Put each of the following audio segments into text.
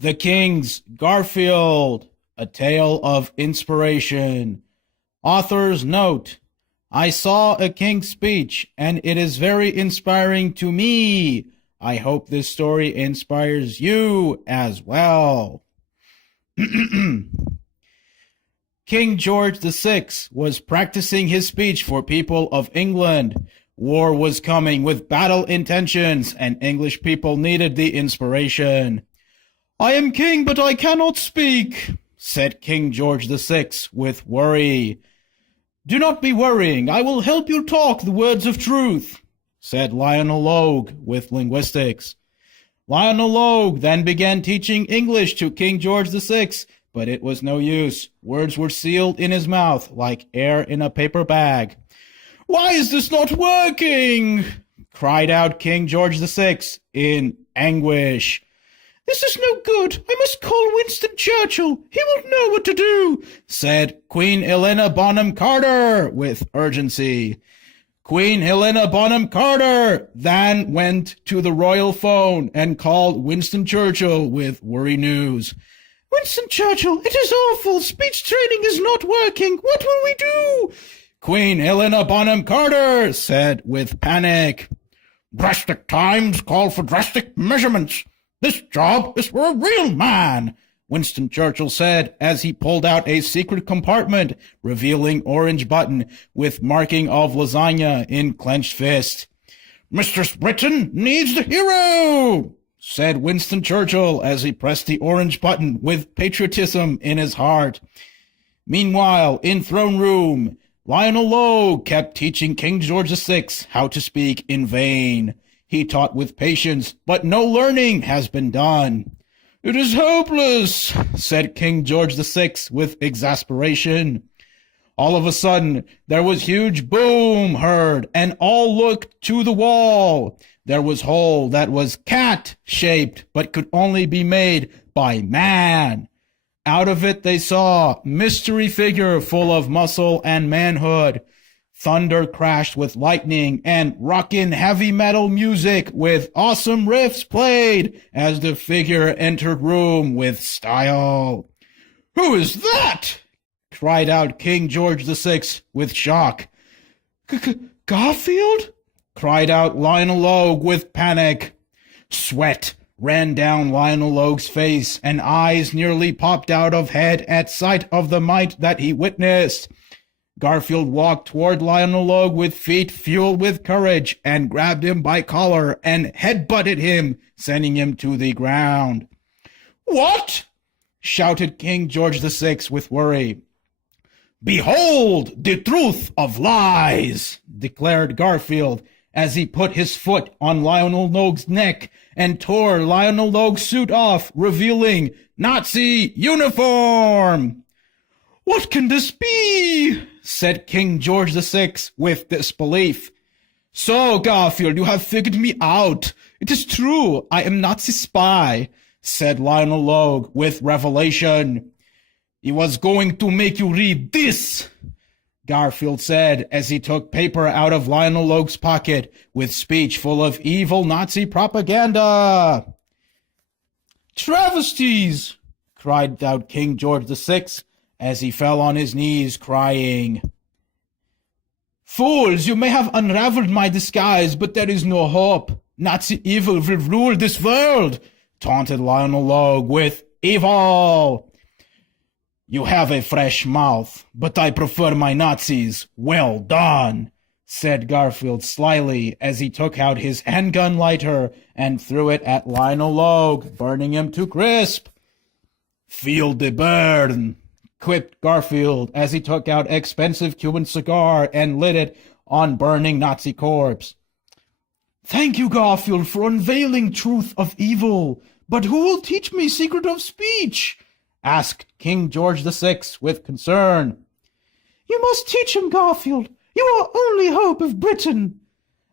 The King's Garfield, A Tale of Inspiration. Author's note: I saw a king's speech, and it is very inspiring to me. I hope this story inspires you as well. King George VI was practicing his speech for people of England. War was coming with battle intentions, and English people needed the inspiration. "I am king, but I cannot speak," said King George VI with worry. "Do not be worrying. I will help you talk the words of truth," said Lionel Logue with linguistics. Lionel Logue then began teaching English to King George VI, but it was no use. Words were sealed in his mouth like air in a paper bag. "Why is this not working?" cried out King George VI in anguish. "This is no good. I must call Winston Churchill. He will know what to do," said Queen Helena Bonham Carter with urgency. Queen Helena Bonham Carter then went to the royal phone and called Winston Churchill with worry news. "Winston Churchill, it is awful. Speech training is not working. What will we do?" Queen Helena Bonham Carter said with panic. "Drastic times call for drastic measurements. This job is for a real man," Winston Churchill said as he pulled out a secret compartment, revealing orange button with marking of lasagna in clenched fist. "Mistress Britain needs the hero," said Winston Churchill as he pressed the orange button with patriotism in his heart. Meanwhile, in throne room, Lionel Logue kept teaching King George VI how to speak in vain. He taught with patience, but no learning has been done. "It is hopeless," said King George VI with exasperation. All of a sudden, there was huge boom heard, and all looked to the wall. There was hole that was cat-shaped, but could only be made by man. Out of it they saw mystery figure full of muscle and manhood. Thunder crashed with lightning, and rockin' heavy metal music with awesome riffs played as the figure entered room with style. "Who is that?" cried out King George VI with shock. "Garfield?" cried out Lionel Logue with panic. Sweat ran down Lionel Logue's face, and eyes nearly popped out of head at sight of the might that he witnessed. Garfield walked toward Lionel Logue with feet fueled with courage and grabbed him by collar and headbutted him, sending him to the ground. "What?" shouted King George VI with worry. "Behold the truth of lies," declared Garfield as he put his foot on Lionel Logue's neck and tore Lionel Logue's suit off, revealing Nazi uniform. "What can this be?" said King George VI with disbelief. "So, Garfield, you have figured me out. It is true, I am Nazi spy," said Lionel Logue with revelation. "He was going to make you read this," Garfield said as he took paper out of Lionel Logue's pocket with speech full of evil Nazi propaganda. "Travesties!" cried out King George VI as he fell on his knees crying. "Fools, you may have unraveled my disguise, but there is no hope. Nazi evil will rule this world," taunted Lionel Logue with evil. "You have a fresh mouth, but I prefer my Nazis well done," said Garfield slyly as he took out his handgun lighter and threw it at Lionel Logue, burning him to crisp. "Feel the burn," quipped Garfield as he took out expensive Cuban cigar and lit it on burning Nazi corpse. "Thank you, Garfield, for unveiling truth of evil. But who will teach me secret of speech?" asked King George VI with concern. "You must teach him, Garfield. You are only hope of Britain,"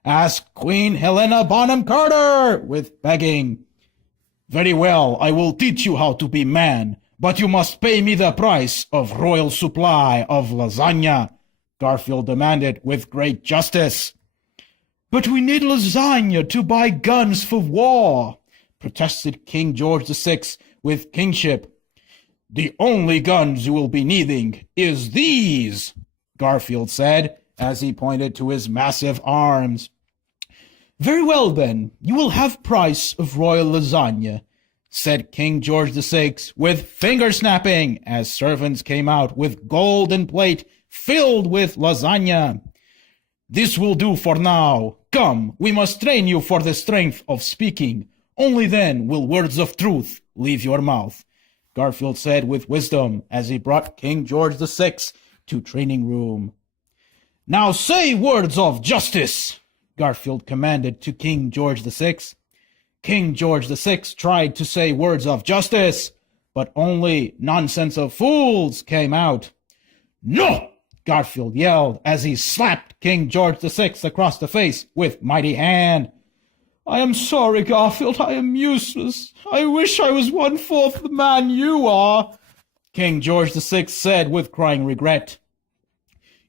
asked Queen Helena Bonham Carter with begging. "Very well, I will teach you how to be man, but you must pay me the price of royal supply of lasagna," Garfield demanded with great justice. "But we need lasagna to buy guns for war," protested King George VI with kingship. "The only guns you will be needing is these," Garfield said, as he pointed to his massive arms. "Very well, then, you will have price of royal lasagna," said King George VI with finger-snapping as servants came out with golden plate filled with lasagna. "This will do for now. Come, we must train you for the strength of speaking. Only then will words of truth leave your mouth," Garfield said with wisdom as he brought King George VI to training room. "Now say words of justice," Garfield commanded to King George VI. King George VI tried to say words of justice, but only nonsense of fools came out. "No!" Garfield yelled as he slapped King George VI across the face with mighty hand. "I am sorry, Garfield, I am useless. I wish I was 1/4 the man you are," King George VI said with crying regret.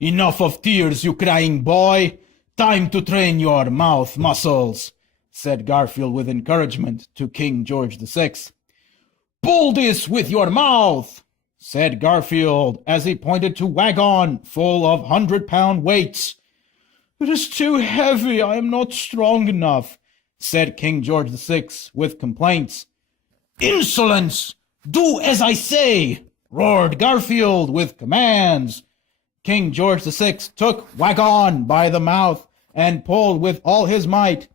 "Enough of tears, you crying boy. Time to train your mouth muscles," said Garfield with encouragement to King George VI. "Pull this with your mouth," said Garfield as he pointed to wagon full of 100-pound weights. "It is too heavy. I am not strong enough," said King George VI with complaints. "Insolence! Do as I say!" roared Garfield with commands. King George VI took wagon by the mouth and pulled with all his might.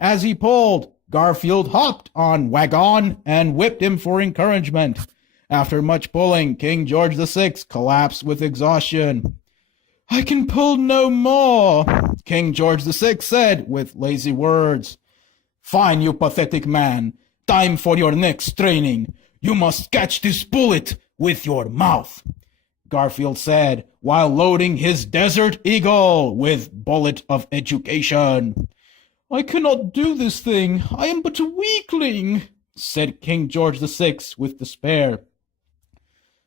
As he pulled, Garfield hopped on wagon and whipped him for encouragement. After much pulling, King George VI collapsed with exhaustion. "I can pull no more," King George VI said with lazy words. "Fine, you pathetic man. Time for your next training. You must catch this bullet with your mouth," Garfield said while loading his Desert Eagle with bullet of education. "I cannot do this thing. I am but a weakling," said King George VI with despair.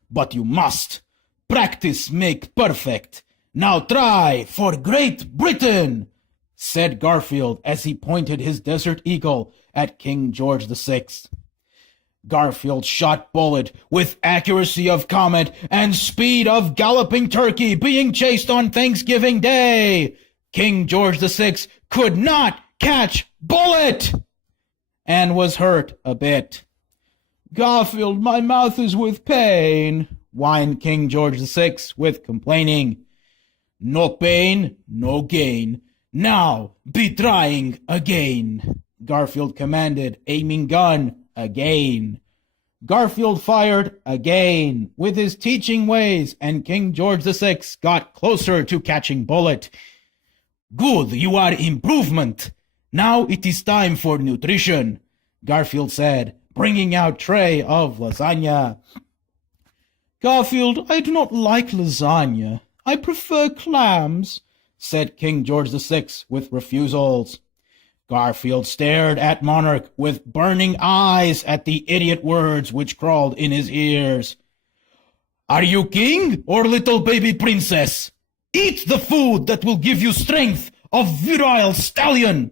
"But you must. Practice make perfect. Now try for Great Britain," said Garfield as he pointed his Desert Eagle at King George VI. Garfield shot bullet with accuracy of comet and speed of galloping turkey being chased on Thanksgiving Day. King George VI could not catch bullet and was hurt a bit. "Garfield, my mouth is with pain," whined King George VI with complaining. "No pain, no gain. Now be trying again," Garfield commanded, aiming gun again. Garfield fired again with his teaching ways, and King George VI got closer to catching bullet. "Good, you are improvement. Now it is time for nutrition," Garfield said, bringing out tray of lasagna. "Garfield, I do not like lasagna. I prefer clams," said King George VI with refusals. Garfield stared at Monarch with burning eyes at the idiot words which crawled in his ears. "Are you king or little baby princess? Eat the food that will give you strength of virile stallion,"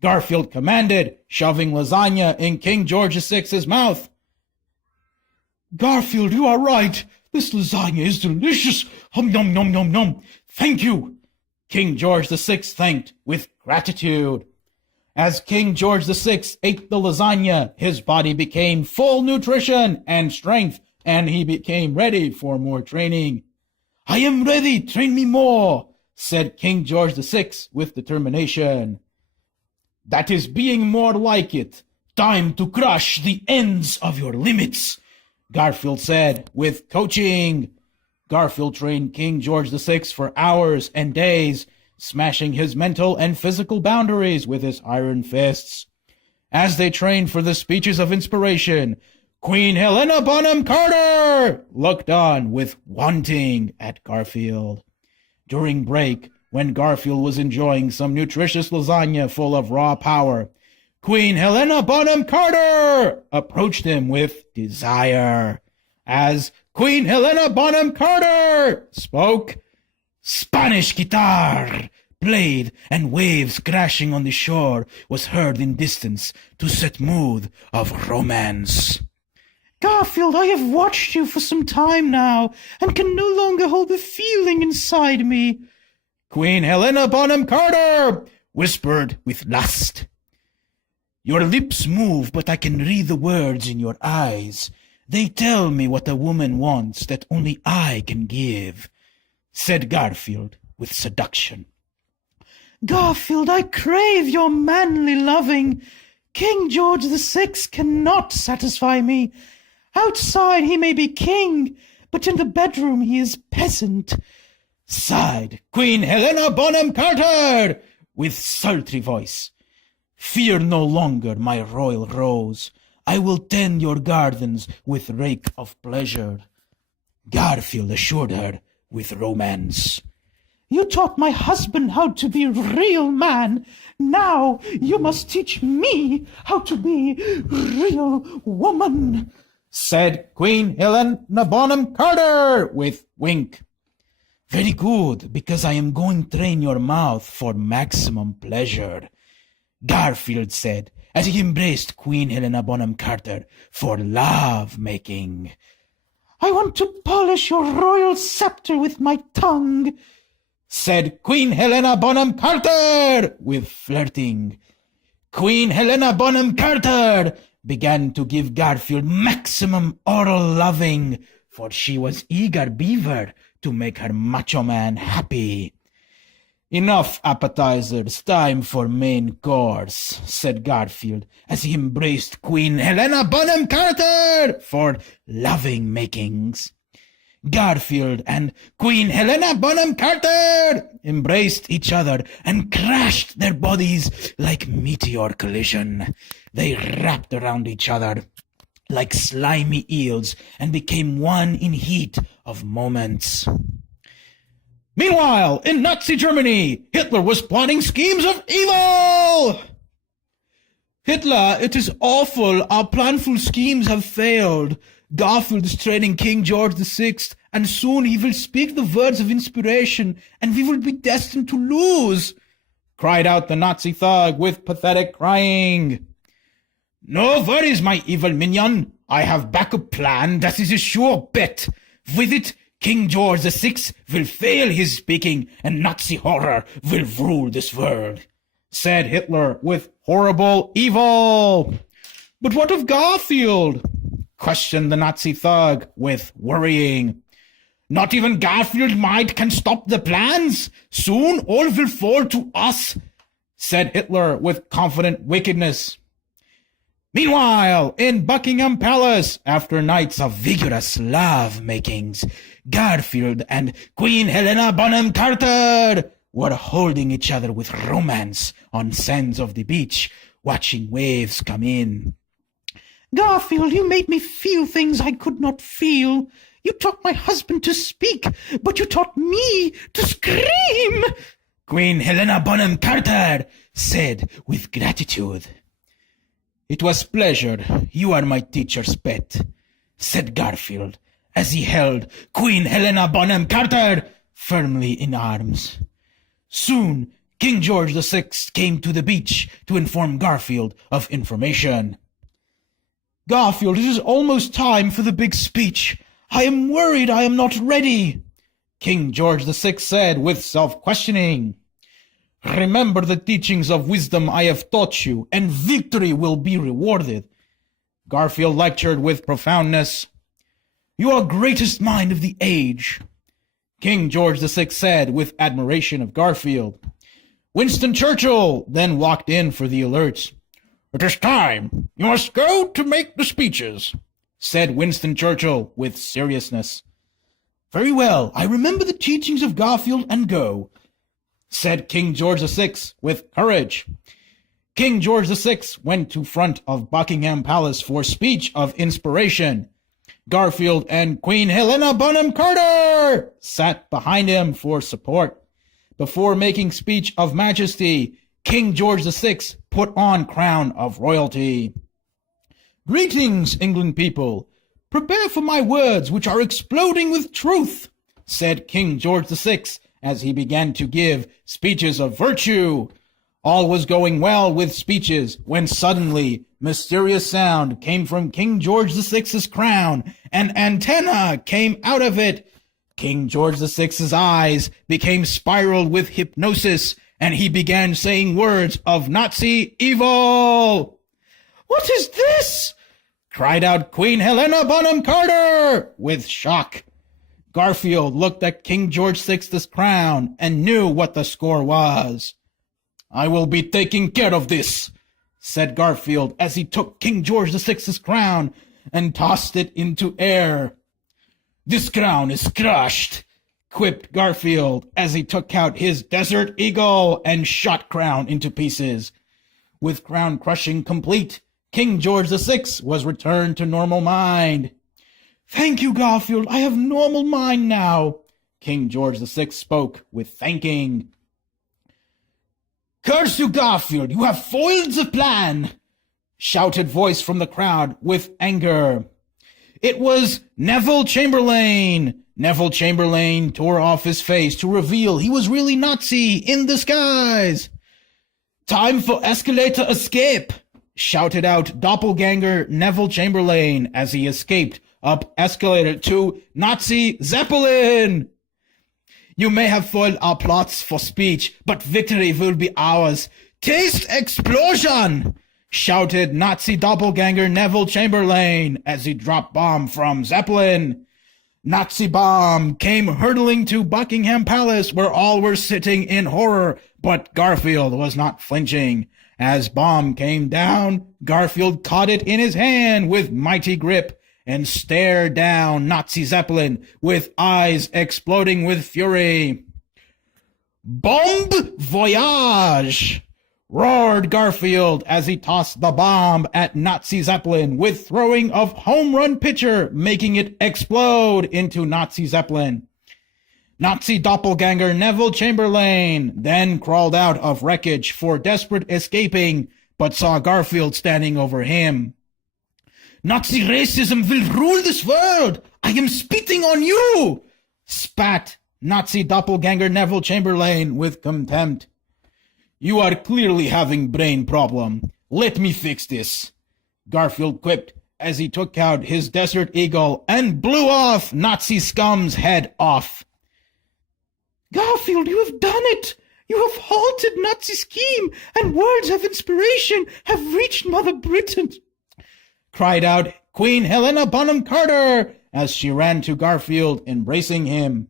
Garfield commanded, shoving lasagna in King George VI's mouth. "Garfield, you are right. This lasagna is delicious. Hum, yum, yum, yum, yum. Thank you," King George VI thanked with gratitude. As King George VI ate the lasagna, his body became full nutrition and strength, and he became ready for more training. "I am ready. Train me more," said King George VI with determination. "That is being more like it. Time to crush the ends of your limits," Garfield said with coaching. Garfield trained King George VI for hours and days, smashing his mental and physical boundaries with his iron fists. As they trained for the speeches of inspiration, Queen Helena Bonham Carter looked on with wanting at Garfield. During break, when Garfield was enjoying some nutritious lasagna full of raw power, Queen Helena Bonham Carter approached him with desire. As Queen Helena Bonham Carter spoke, Spanish guitar played, and waves crashing on the shore was heard in distance to set mood of romance. Garfield, I have watched you for some time now, and can no longer hold the feeling inside me. Queen Helena Bonham Carter whispered with lust. Your lips move, but I can read the words in your eyes. They tell me what a woman wants that only I can give, said Garfield with seduction. Garfield, I crave your manly loving. King George VI cannot satisfy me. Outside he may be king, but in the bedroom he is peasant, sighed Queen Helena Bonham Carter with sultry voice. Fear no longer, my royal rose. I will tend your gardens with rake of pleasure, Garfield assured her with romance. You taught my husband how to be a real man. Now you must teach me how to be real woman, said Queen Helena Bonham Carter with wink. Very good, because I am going to train your mouth for maximum pleasure, Garfield said as he embraced Queen Helena Bonham Carter for love-making. I want to polish your royal scepter with my tongue, said Queen Helena Bonham Carter with flirting. Queen Helena Bonham Carter began to give Garfield maximum oral loving, for she was eager beaver to make her macho man happy. Enough appetizers, time for main course, said Garfield as he embraced Queen Helena Bonham Carter for loving makings. Garfield and Queen Helena Bonham Carter embraced each other and crashed their bodies like meteor collision. They wrapped around each other like slimy eels and became one in heat of moments. Meanwhile, in Nazi Germany, Hitler was plotting schemes of evil. Hitler, it is awful. Our planful schemes have failed. Garfield is training King George VI, and soon he will speak the words of inspiration, and we will be destined to lose, cried out the Nazi thug with pathetic crying. No worries, my evil minion. I have backup plan. That is a sure bet. With it, King George VI will fail his speaking, and Nazi horror will rule this world, said Hitler with horrible evil. But what of Garfield? Questioned the Nazi thug with worrying. Not even Garfield might can stop the plans. Soon all will fall to us, said Hitler with confident wickedness. Meanwhile, in Buckingham Palace, after nights of vigorous love-makings, Garfield and Queen Helena Bonham Carter were holding each other with romance on sands of the beach, watching waves come in. Garfield, you made me feel things I could not feel. You taught my husband to speak, but you taught me to scream, Queen Helena Bonham Carter said with gratitude. It was pleasure. You are my teacher's pet, said Garfield as he held Queen Helena Bonham Carter firmly in arms. Soon, King George VI came to the beach to inform Garfield of information. Garfield, it is almost time for the big speech. I am worried I am not ready, King George VI said with self-questioning. Remember the teachings of wisdom I have taught you, and victory will be rewarded, Garfield lectured with profoundness. You are greatest mind of the age, King George VI said with admiration of Garfield. Winston Churchill then walked in for the alerts. It is time. You must go to make the speeches, said Winston Churchill with seriousness. Very well, I remember the teachings of Garfield and go, said King George VI with courage. King George VI went to front of Buckingham Palace for speech of inspiration. Garfield and Queen Helena Bonham Carter sat behind him for support. Before making speech of majesty, King George VI put on crown of royalty. Greetings, England people. Prepare for my words, which are exploding with truth, said King George VI as he began to give speeches of virtue. All was going well with speeches when suddenly mysterious sound came from King George VI's crown. An antenna came out of it. King George VI's eyes became spiraled with hypnosis, and he began saying words of Nazi evil. "What is this?" cried out Queen Helena Bonham Carter with shock. Garfield looked at King George VI's crown and knew what the score was. "I will be taking care of this," said Garfield as he took King George VI's crown and tossed it into air. "This crown is crushed," quipped Garfield as he took out his Desert Eagle and shot crown into pieces. With crown crushing complete, King George VI was returned to normal mind. "Thank you, Garfield. I have normal mind now," King George VI spoke with thanking. "Curse you, Garfield, you have foiled the plan," shouted voice from the crowd with anger. It was Neville Chamberlain. Neville Chamberlain tore off his face to reveal he was really Nazi in disguise. "Time for escalator escape," shouted out doppelganger Neville Chamberlain as he escaped up escalator to Nazi Zeppelin. "You may have foiled our plots for speech, but victory will be ours. Taste explosion!" shouted Nazi doppelganger Neville Chamberlain as he dropped bomb from Zeppelin. Nazi bomb came hurtling to Buckingham Palace, where all were sitting in horror, but Garfield was not flinching. As bomb came down, Garfield caught it in his hand with mighty grip and stared down Nazi Zeppelin with eyes exploding with fury. "Bomb voyage!" roared Garfield as he tossed the bomb at Nazi Zeppelin with throwing of home run pitcher, making it explode into Nazi Zeppelin. Nazi doppelganger Neville Chamberlain then crawled out of wreckage for desperate escaping, but saw Garfield standing over him. "Nazi racism will rule this world! I am spitting on you!" spat Nazi doppelganger Neville Chamberlain with contempt. "You are clearly having brain problem. Let me fix this," Garfield quipped as he took out his Desert Eagle and blew off Nazi scum's head off. "Garfield, you have done it! You have halted Nazi scheme, and words of inspiration have reached Mother Britain!" cried out Queen Helena Bonham Carter as she ran to Garfield, embracing him.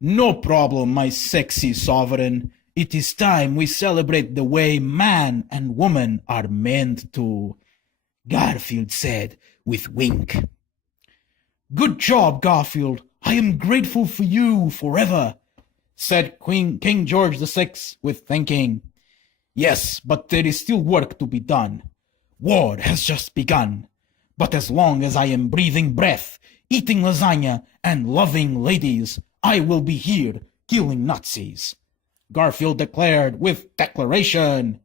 "No problem, my sexy sovereign. It is time we celebrate the way man and woman are meant to," Garfield said with wink. "Good job, Garfield. I am grateful for you forever," said King George VI with thanking. "Yes, but there is still work to be done. War has just begun. But as long as I am breathing breath, eating lasagna, and loving ladies, I will be here killing Nazis," Garfield declared with declaration.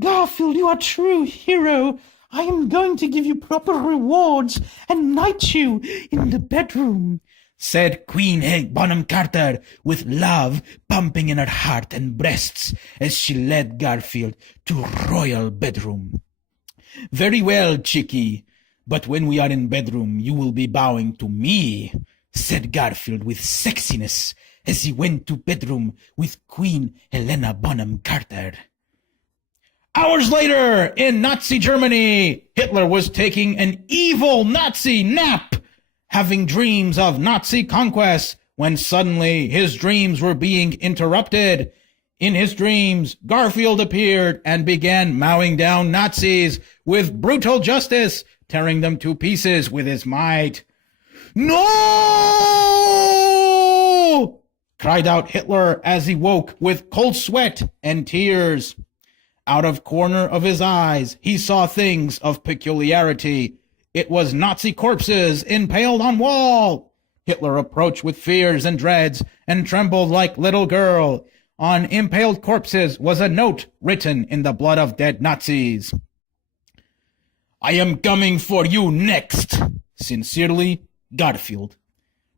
"Garfield, you are a true hero. I am going to give you proper rewards and knight you in the bedroom," said Queen Bonham Carter with love pumping in her heart and breasts as she led Garfield to royal bedroom. "Very well, chickie, but when we are in bedroom, you will be bowing to me," said Garfield with sexiness as he went to bedroom with Queen Helena Bonham Carter. Hours later, in Nazi Germany, Hitler was taking an evil Nazi nap, having dreams of Nazi conquest, when suddenly his dreams were being interrupted. In his dreams, Garfield appeared and began mowing down Nazis with brutal justice, tearing them to pieces with his might. "No!" cried out Hitler as he woke with cold sweat and tears. Out of corner of his eyes, he saw things of peculiarity. It was Nazi corpses impaled on wall. Hitler approached with fears and dreads and trembled like little girl. On impaled corpses was a note written in the blood of dead Nazis. "I am coming for you next. Sincerely, Garfield,"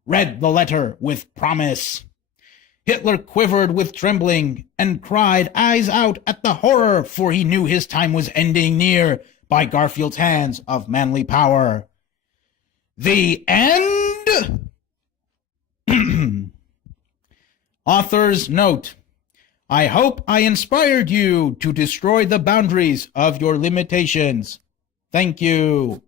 read the letter with promise. Hitler quivered with trembling and cried eyes out at the horror, for he knew his time was ending near by Garfield's hands of manly power. The end? Author's note. I hope I inspired you to destroy the boundaries of your limitations. Thank you.